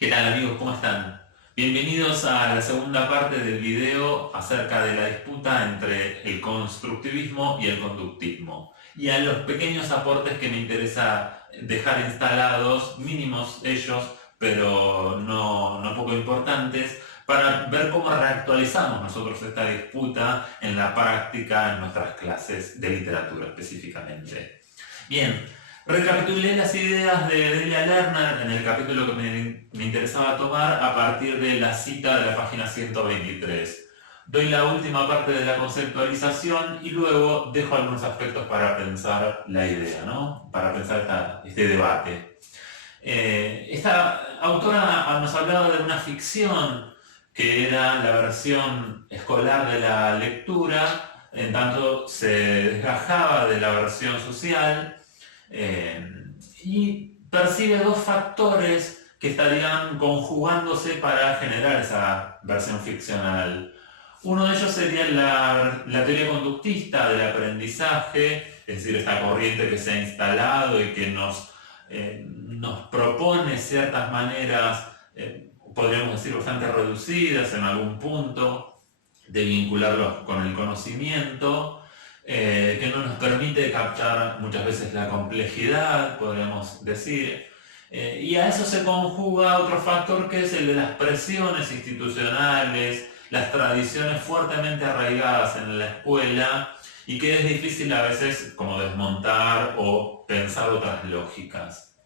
¿Qué tal amigos? ¿Cómo están? Bienvenidos a la segunda parte del video acerca de la disputa entre el constructivismo y el conductismo y a los pequeños aportes que me interesa dejar instalados, mínimos ellos, pero no poco importantes, para ver cómo reactualizamos nosotros esta disputa en la práctica en nuestras clases de literatura específicamente. Bien, recapitulé las ideas de Delia Lerner en el capítulo que me interesaba tomar a partir de la cita de la página 123. Doy la última parte de la conceptualización y luego dejo algunos aspectos para pensar la idea, ¿no? Para pensar este debate. Esta autora nos hablaba de una ficción que era la versión escolar de la lectura, en tanto se desgajaba de la versión social. Y percibe dos factores que estarían conjugándose para generar esa versión ficcional. Uno de ellos sería la teoría conductista del aprendizaje, es decir, esta corriente que se ha instalado y que nos propone ciertas maneras, podríamos decir, bastante reducidas en algún punto, de vincularlos con el conocimiento, que no nos permite captar muchas veces la complejidad, podríamos decir. Y a eso se conjuga otro factor que es el de las presiones institucionales, las tradiciones fuertemente arraigadas en la escuela y que es difícil a veces como desmontar o pensar otras lógicas.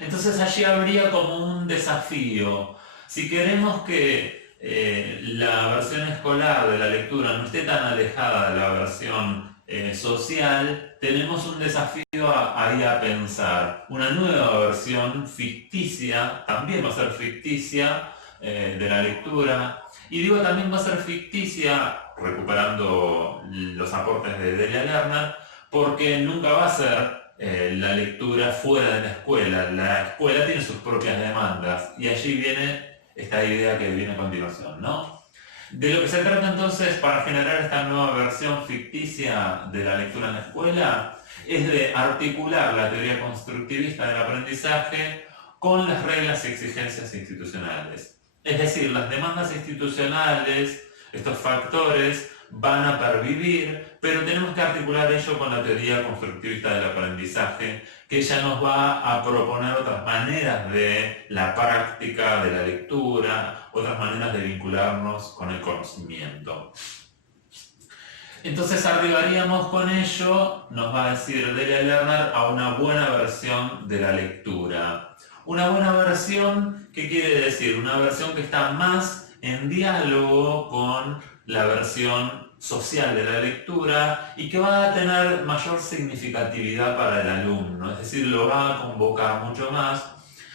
Entonces allí habría como un desafío. Si queremos que la versión escolar de la lectura no esté tan alejada de la versión social, tenemos un desafío ahí a pensar. Una nueva versión ficticia, también va a ser ficticia, de la lectura. Y digo también va a ser ficticia, recuperando los aportes de Delia Lerner, porque nunca va a ser la lectura fuera de la escuela. La escuela tiene sus propias demandas y allí viene esta idea que viene a continuación, ¿no? De lo que se trata entonces para generar esta nueva versión ficticia de la lectura en la escuela es de articular la teoría constructivista del aprendizaje con las reglas y exigencias institucionales. Es decir, las demandas institucionales, estos factores, van a pervivir, pero tenemos que articular ello con la teoría constructivista del aprendizaje, que ya nos va a proponer otras maneras de la práctica de la lectura, otras maneras de vincularnos con el conocimiento. Entonces arribaríamos con ello, nos va a decir Delia Lerner, a una buena versión de la lectura. Una buena versión, ¿qué quiere decir? Una versión que está más en diálogo con la versión social de la lectura y que va a tener mayor significatividad para el alumno, es decir, lo va a convocar mucho más,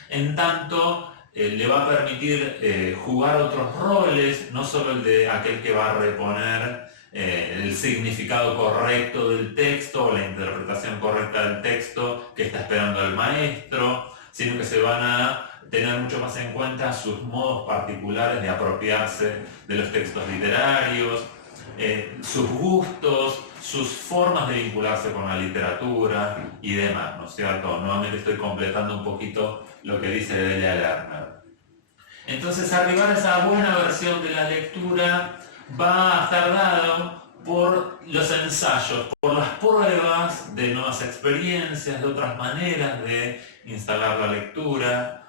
en tanto le va a permitir jugar otros roles, no solo el de aquel que va a reponer el significado correcto del texto o la interpretación correcta del texto que está esperando el maestro, sino que se van a tener mucho más en cuenta sus modos particulares de apropiarse de los textos literarios, sus gustos, sus formas de vincularse con la literatura y demás, ¿no es cierto? Nuevamente estoy completando un poquito lo que dice Delia Lerner. Entonces, arribar a esa buena versión de la lectura va a estar dado por los ensayos, por las pruebas de nuevas experiencias, de otras maneras de instalar la lectura,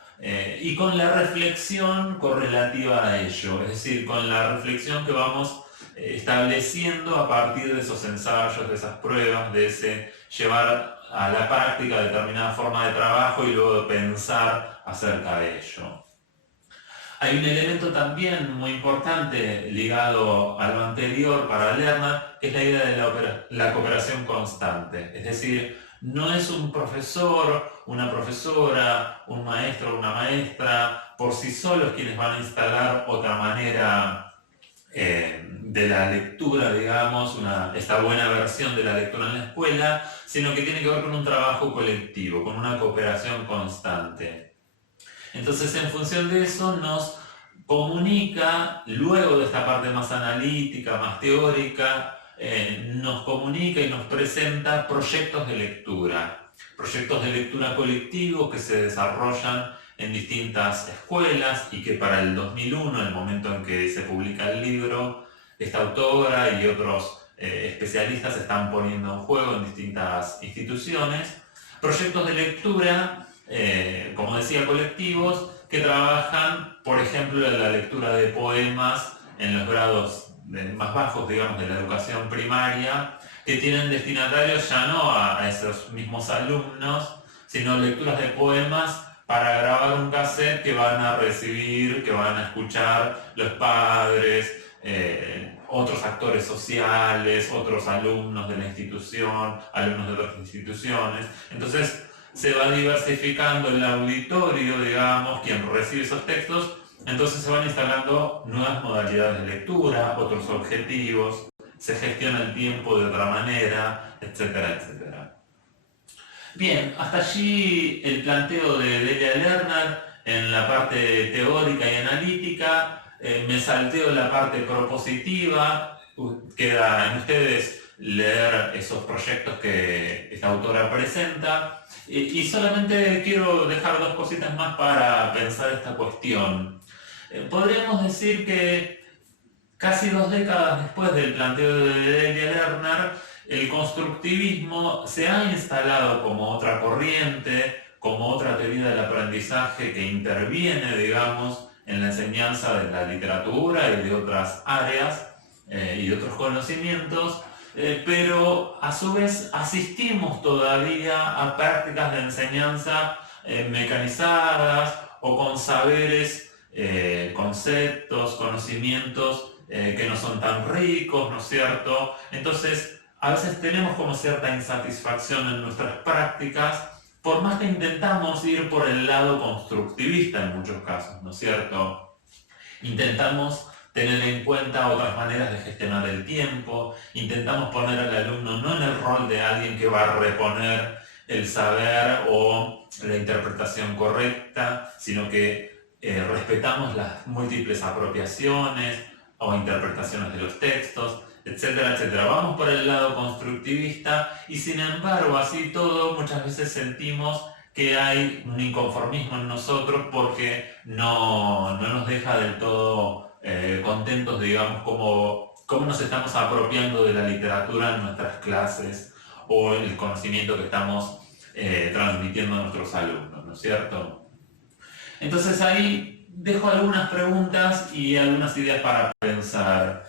y con la reflexión correlativa a ello, es decir, con la reflexión que vamos estableciendo a partir de esos ensayos, de esas pruebas, de ese llevar a la práctica determinada forma de trabajo y luego de pensar acerca de ello. Hay un elemento también muy importante ligado a lo anterior para Lerner, que es la idea de la cooperación constante. Es decir, no es un profesor, una profesora, un maestro, una maestra, por sí solos quienes van a instalar otra manera de la lectura, digamos, esta buena versión de la lectura en la escuela, sino que tiene que ver con un trabajo colectivo, con una cooperación constante. Entonces, en función de eso, nos comunica, luego de esta parte más analítica, más teórica, nos comunica y nos presenta proyectos de lectura colectivos que se desarrollan en distintas escuelas y que para el 2001, el momento en que se publica el libro, esta autora y otros especialistas están poniendo en juego en distintas instituciones proyectos de lectura, como decía, colectivos, que trabajan, por ejemplo, en la lectura de poemas en los grados más bajos, digamos, de la educación primaria, que tienen destinatarios ya no a esos mismos alumnos, sino lecturas de poemas para grabar un cassette que van a recibir, que van a escuchar los padres, otros actores sociales, otros alumnos de la institución, alumnos de otras instituciones. Entonces se va diversificando el auditorio, digamos, quien recibe esos textos. Entonces se van instalando nuevas modalidades de lectura, otros objetivos, se gestiona el tiempo de otra manera, etcétera, etcétera. Bien, hasta allí el planteo de Delia Lerner en la parte teórica y analítica. Me salteo la parte propositiva. Queda en ustedes leer esos proyectos que esta autora presenta. Y solamente quiero dejar dos cositas más para pensar esta cuestión. Podríamos decir que casi 2 décadas después del planteo de Delia Lerner, el constructivismo se ha instalado como otra corriente, como otra teoría del aprendizaje que interviene, digamos, en la enseñanza de la literatura y de otras áreas y de otros conocimientos, pero a su vez asistimos todavía a prácticas de enseñanza mecanizadas o con saberes, conceptos, conocimientos que no son tan ricos, ¿no es cierto? Entonces, a veces tenemos como cierta insatisfacción en nuestras prácticas, por más que intentamos ir por el lado constructivista en muchos casos, ¿no es cierto? Intentamos tener en cuenta otras maneras de gestionar el tiempo, intentamos poner al alumno no en el rol de alguien que va a reponer el saber o la interpretación correcta, sino que respetamos las múltiples apropiaciones o interpretaciones de los textos, etcétera, etcétera. Vamos por el lado constructivista y sin embargo, así todo, muchas veces sentimos que hay un inconformismo en nosotros porque no nos deja del todo contentos, digamos, cómo nos estamos apropiando de la literatura en nuestras clases o el conocimiento que estamos transmitiendo a nuestros alumnos, ¿no es cierto? Entonces ahí dejo algunas preguntas y algunas ideas para pensar.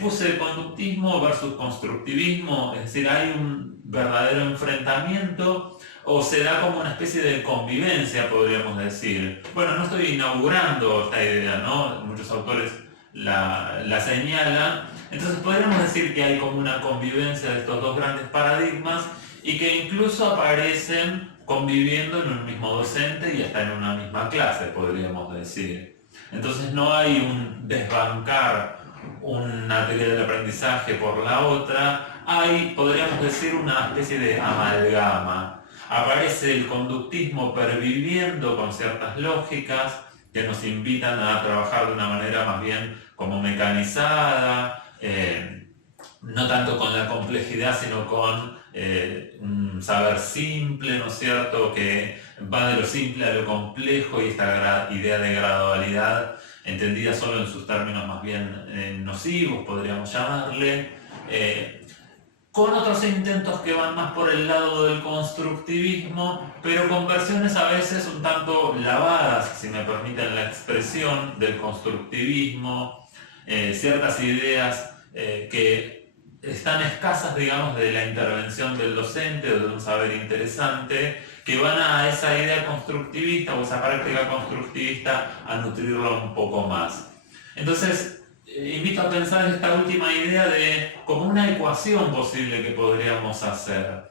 Puse conductismo versus constructivismo, es decir, ¿hay un verdadero enfrentamiento o se da como una especie de convivencia, podríamos decir? Bueno, no estoy inaugurando esta idea, ¿no? Muchos autores la señalan. Entonces podríamos decir que hay como una convivencia de estos dos grandes paradigmas y que incluso aparecen conviviendo en un mismo docente y hasta en una misma clase, podríamos decir. Entonces no hay un desbancar una teoría del aprendizaje por la otra, hay, podríamos decir, una especie de amalgama. Aparece el conductismo perviviendo con ciertas lógicas que nos invitan a trabajar de una manera más bien como mecanizada, no tanto con la complejidad, sino con un saber simple, ¿no es cierto?, que va de lo simple a lo complejo, y esta idea de gradualidad entendida solo en sus términos más bien nocivos, podríamos llamarle, con otros intentos que van más por el lado del constructivismo, pero con versiones a veces un tanto lavadas, si me permiten la expresión, del constructivismo, ciertas ideas que están escasas, digamos, de la intervención del docente o de un saber interesante, que van a esa idea constructivista o esa práctica constructivista a nutrirla un poco más. Entonces, invito a pensar en esta última idea de como una ecuación posible que podríamos hacer.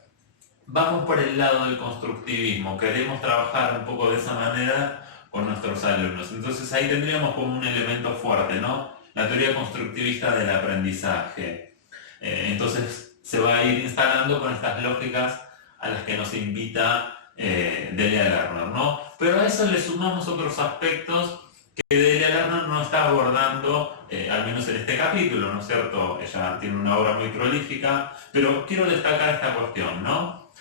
Vamos por el lado del constructivismo, queremos trabajar un poco de esa manera con nuestros alumnos. Entonces ahí tendríamos como un elemento fuerte, ¿no? La teoría constructivista del aprendizaje. Entonces se va a ir instalando con estas lógicas a las que nos invita Delia Lerner, ¿no? Pero a eso le sumamos otros aspectos que Delia Lerner no está abordando, al menos en este capítulo, ¿no es cierto? Ella tiene una obra muy prolífica, pero quiero destacar esta cuestión, ¿no?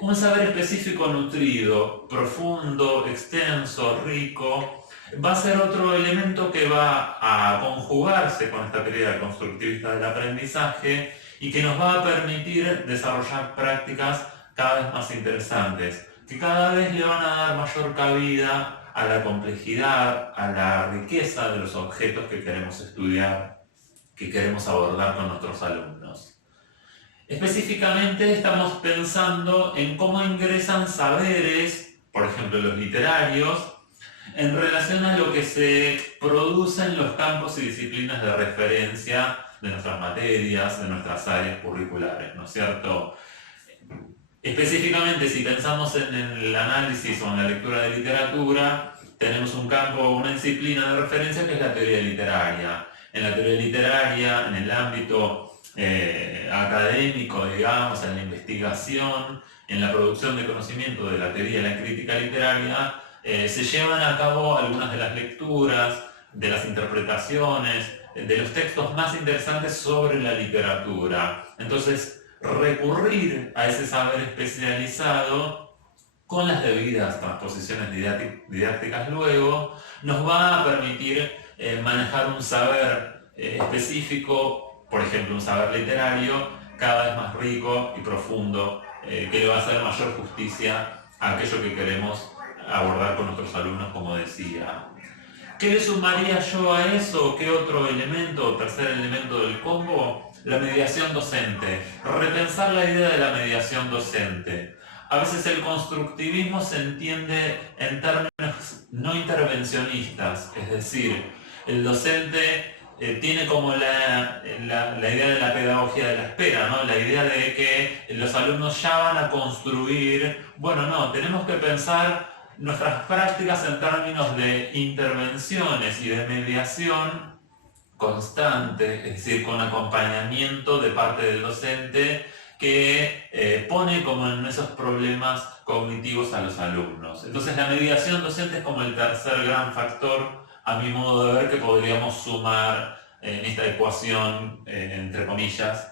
Un saber específico nutrido, profundo, extenso, rico, va a ser otro elemento que va a conjugarse con esta teoría constructivista del aprendizaje y que nos va a permitir desarrollar prácticas cada vez más interesantes, que cada vez le van a dar mayor cabida a la complejidad, a la riqueza de los objetos que queremos estudiar, que queremos abordar con nuestros alumnos. Específicamente estamos pensando en cómo ingresan saberes, por ejemplo los literarios, en relación a lo que se produce en los campos y disciplinas de referencia de nuestras materias, de nuestras áreas curriculares, ¿no es cierto? Específicamente, si pensamos en el análisis o en la lectura de literatura, tenemos un campo, una disciplina de referencia que es la teoría literaria. En la teoría literaria, en el ámbito académico, digamos, en la investigación, en la producción de conocimiento de la teoría y la crítica literaria, se llevan a cabo algunas de las lecturas, de las interpretaciones, de los textos más interesantes sobre la literatura. Entonces, recurrir a ese saber especializado con las debidas transposiciones didácticas luego, nos va a permitir manejar un saber específico, por ejemplo un saber literario, cada vez más rico y profundo, que le va a hacer mayor justicia a aquello que queremos abordar con nuestros alumnos, como decía. ¿Qué le sumaría yo a eso? ¿Qué otro elemento, tercer elemento del combo? La mediación docente. Repensar la idea de la mediación docente. A veces el constructivismo se entiende en términos no intervencionistas, es decir, el docente tiene como la idea de la pedagogía de la espera, ¿no? La idea de que los alumnos ya van a construir. Bueno, no, tenemos que pensar nuestras prácticas en términos de intervenciones y de mediación constante, es decir, con acompañamiento de parte del docente que pone como en esos problemas cognitivos a los alumnos. Entonces la mediación docente es como el tercer gran factor, a mi modo de ver, que podríamos sumar en esta ecuación, entre comillas,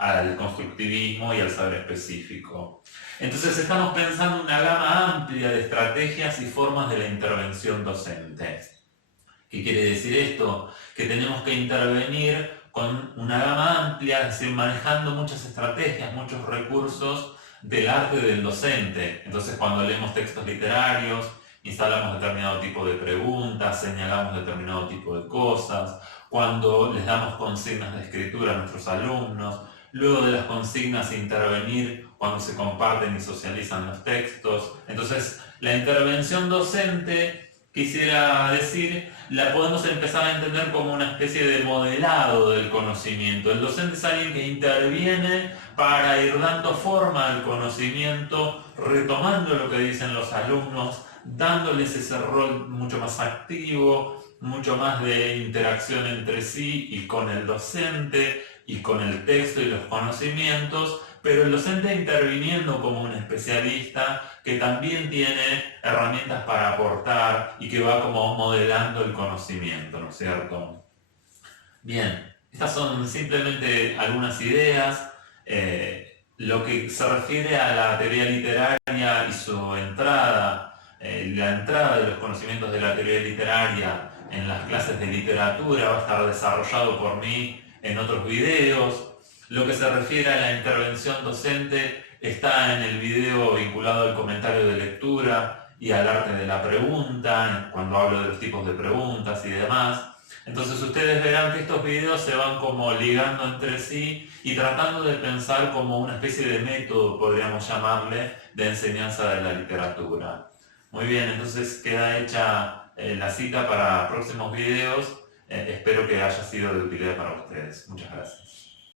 al constructivismo y al saber específico. Entonces estamos pensando en una gama amplia de estrategias y formas de la intervención docente. ¿Qué quiere decir esto? Que tenemos que intervenir con una gama amplia, es decir, manejando muchas estrategias, muchos recursos del arte del docente. Entonces cuando leemos textos literarios, instalamos determinado tipo de preguntas, señalamos determinado tipo de cosas, cuando les damos consignas de escritura a nuestros alumnos, luego de las consignas intervenir cuando se comparten y socializan los textos. Entonces, la intervención docente, quisiera decir, la podemos empezar a entender como una especie de modelado del conocimiento. El docente es alguien que interviene para ir dando forma al conocimiento, retomando lo que dicen los alumnos, dándoles ese rol mucho más activo, mucho más de interacción entre sí y con el docente y con el texto y los conocimientos, pero el docente interviniendo como un especialista que también tiene herramientas para aportar y que va como modelando el conocimiento, ¿no es cierto? Bien, estas son simplemente algunas ideas. Lo que se refiere a la teoría literaria y su entrada, la entrada de los conocimientos de la teoría literaria en las clases de literatura va a estar desarrollado por mí en otros videos. Lo que se refiere a la intervención docente está en el video vinculado al comentario de lectura y al arte de la pregunta, cuando hablo de los tipos de preguntas y demás. Entonces ustedes verán que estos videos se van como ligando entre sí y tratando de pensar como una especie de método, podríamos llamarle, de enseñanza de la literatura. Muy bien, entonces queda hecha la cita para próximos videos. Espero que haya sido de utilidad para ustedes. Muchas gracias.